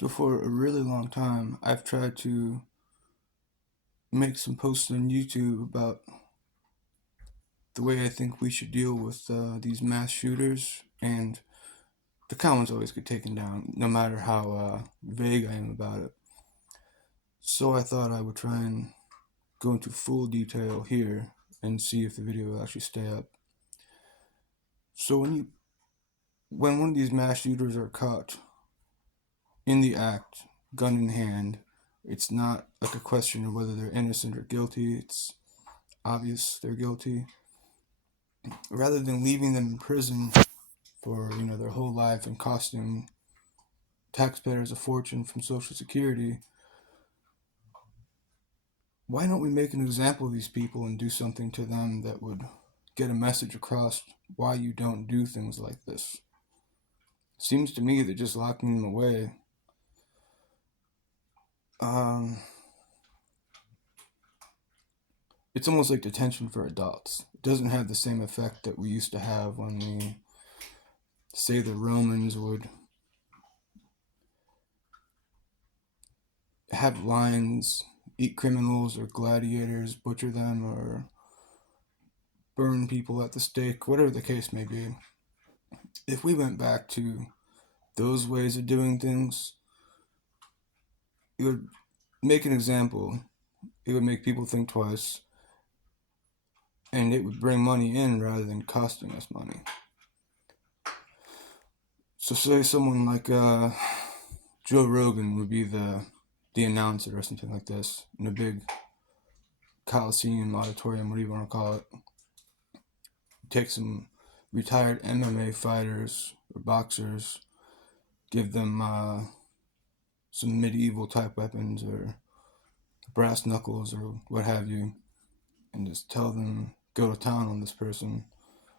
So for a really long time, I've tried to make some posts on YouTube about the way I think we should deal with these mass shooters, and the comments always get taken down, no matter how vague I am about it. So I thought I would try and go into full detail here and see if the video will actually stay up. So when one of these mass shooters are caught in the act, gun in hand, it's not like a question of whether they're innocent or guilty. It's obvious they're guilty. Rather than leaving them in prison for their whole life and costing taxpayers a fortune from Social Security, why don't we make an example of these people and do something to them that would get a message across why you don't do things like this? Seems to me that just locking them away um, it's almost like detention for adults. It doesn't have the same effect that we used to have when we say the Romans would have lions eat criminals or gladiators butcher them or burn people at the stake, whatever the case may be. If we went back to those ways of doing things, it would make an example. It would make people think twice, and it would bring money in rather than costing us money. So say someone like Joe Rogan would be the announcer or something like this in a big Coliseum, auditorium, whatever you want to call it. Take some retired MMA fighters or boxers, give them some medieval type weapons or brass knuckles or what have you, and just tell them go to town on this person.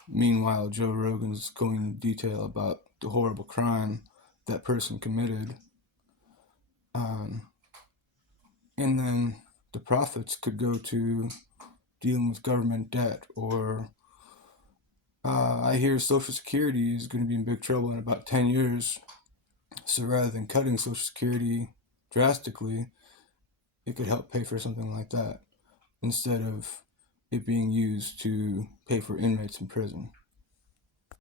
Meanwhile, Joe Rogan's going into detail about the horrible crime that person committed. And then the profits could go to dealing with government debt, or I hear Social Security is going to be in big trouble in about 10 years. So rather than cutting Social Security drastically, it could help pay for something like that instead of it being used to pay for inmates in prison.